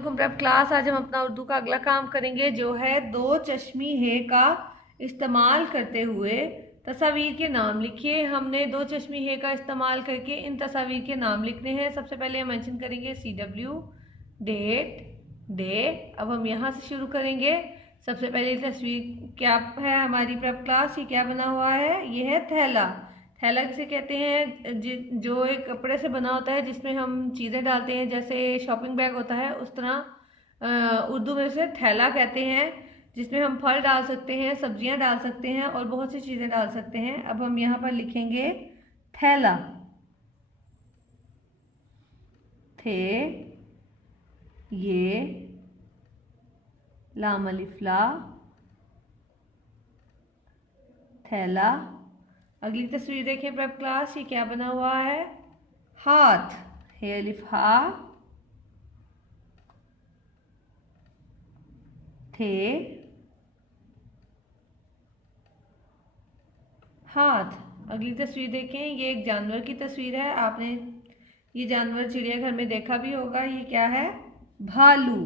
वालेकुम prep class. आज हम अपना उर्दू का अगला काम करेंगे जो है दो चश्मी है का इस्तेमाल करते हुए तस्वीर के नाम लिखिए। हमने दो चश्मी है का इस्तेमाल करके इन तस्वीर के नाम लिखने हैं। सबसे पहले हम मेंशन करेंगे CW डेट डे। अब हम यहाँ से शुरू करेंगे। सबसे पहले तस्वीर क्या है हमारी प्रेप क्लास, ये क्या बना हुआ है, ये है थैला। थैला किसे कहते हैं, जो एक कपड़े से बना होता है जिसमें हम चीज़ें डालते हैं, जैसे शॉपिंग बैग होता है उस तरह उर्दू में उसे थैला कहते हैं, जिसमें हम फल डाल सकते हैं, सब्जियां डाल सकते हैं और बहुत सी चीज़ें डाल सकते हैं। अब हम यहाँ पर लिखेंगे थैला, थे ये लाम अलिफ ला, थैला। अगली तस्वीर देखें प्रेप क्लास, ये क्या बना हुआ है, हाथ, हे अलिफ हा, थे हाथ। अगली तस्वीर देखें, ये एक जानवर की तस्वीर है। आपने ये जानवर चिड़ियाघर में देखा भी होगा। ये क्या है, भालू,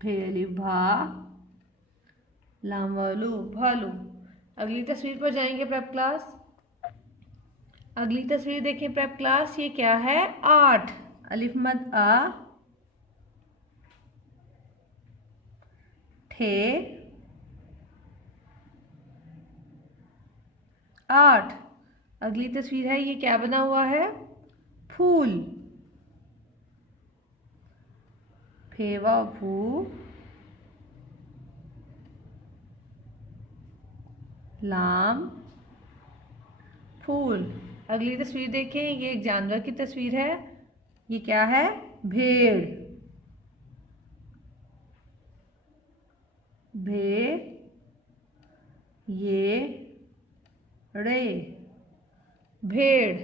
भेली भा लाम वालू, भालू। अगली तस्वीर पर जाएंगे प्रेप क्लास। अगली तस्वीर देखें प्रेप क्लास, ये क्या है, आठ, अलिफ मद आ, ठे आठ। अगली तस्वीर है, ये क्या बना हुआ है, फूल, फेवा फू, लाम फूल। अगली तस्वीर देखें, ये एक जानवर की तस्वीर है। ये क्या है, भेड़, भेड़ ये रे, भेड़।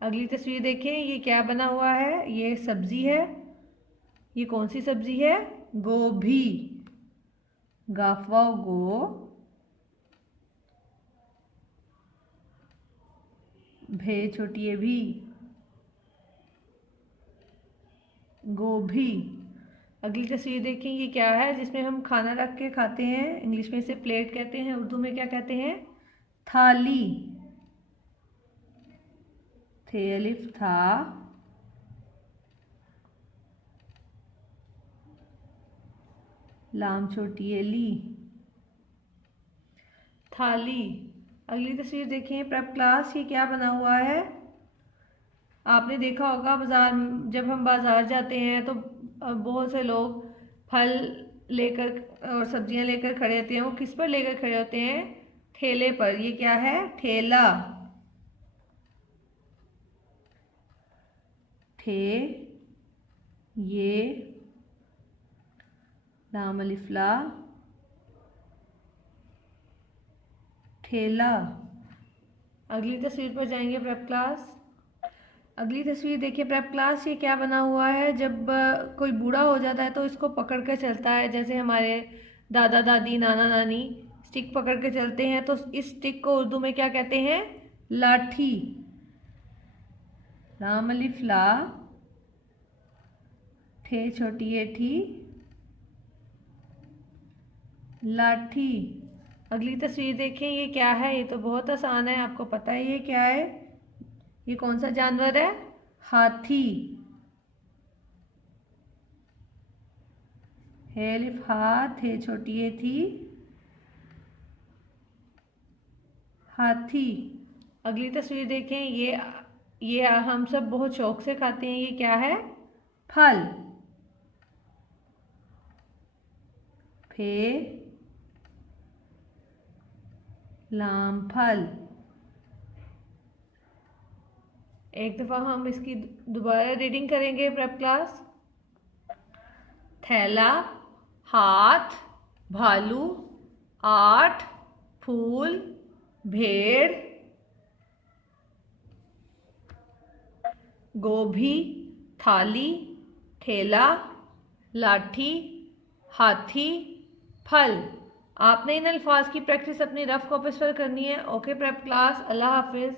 अगली तस्वीर देखें, ये क्या बना हुआ है, ये सब्जी है। ये कौन सी सब्जी है, गोभी, गाफवा गो, भे छोटी है भी, गोभी। अगली तस्वीर देखें, ये क्या है, जिसमें हम खाना रख के खाते हैं। इंग्लिश में इसे प्लेट कहते हैं, उर्दू में क्या कहते हैं, थाली, थे अलिफ था, लाम छोटी है ली, थाली। अगली तस्वीर देखें प्रेप क्लास, ये क्या बना हुआ है। आपने देखा होगा बाजार, जब हम बाजार जाते हैं तो बहुत से लोग फल लेकर और सब्जियां लेकर खड़े होते हैं। वो किस पर लेकर खड़े होते हैं, ठेले पर। ये क्या है, ठेला, ठे ये लाम अलिफ ला, ठेला। अगली तस्वीर पर जाएंगे प्रेप क्लास। अगली तस्वीर देखिए प्रेप क्लास, ये क्या बना हुआ है। जब कोई बूढ़ा हो जाता है तो इसको पकड़ कर चलता है, जैसे हमारे दादा दादी नाना नानी स्टिक पकड़ के चलते हैं, तो इस स्टिक को उर्दू में क्या कहते हैं, लाठी, लाम अलिफ ला, ठे छोटी है ठी, लाठी। अगली तस्वीर देखें, ये क्या है, ये तो बहुत आसान है, आपको पता है ये क्या है। ये कौन सा जानवर है, हाथी, है अलिफ हाथ, है छोटी है थी, हाथी। अगली तस्वीर देखें, ये हम सब बहुत शौक से खाते हैं। ये क्या है, फल, फे लाम फल। एक दफ़ा हम इसकी दोबारा रीडिंग करेंगे प्रेप क्लास। थैला, हाथ, भालू, आठ, फूल, भेड़, गोभी, थाली, ठेला, लाठी, हाथी, फल। आपने इन अल्फाज की प्रैक्टिस अपनी रफ कॉपीज पर करनी है। ओके प्रेप क्लास, अल्लाह हाफिज़।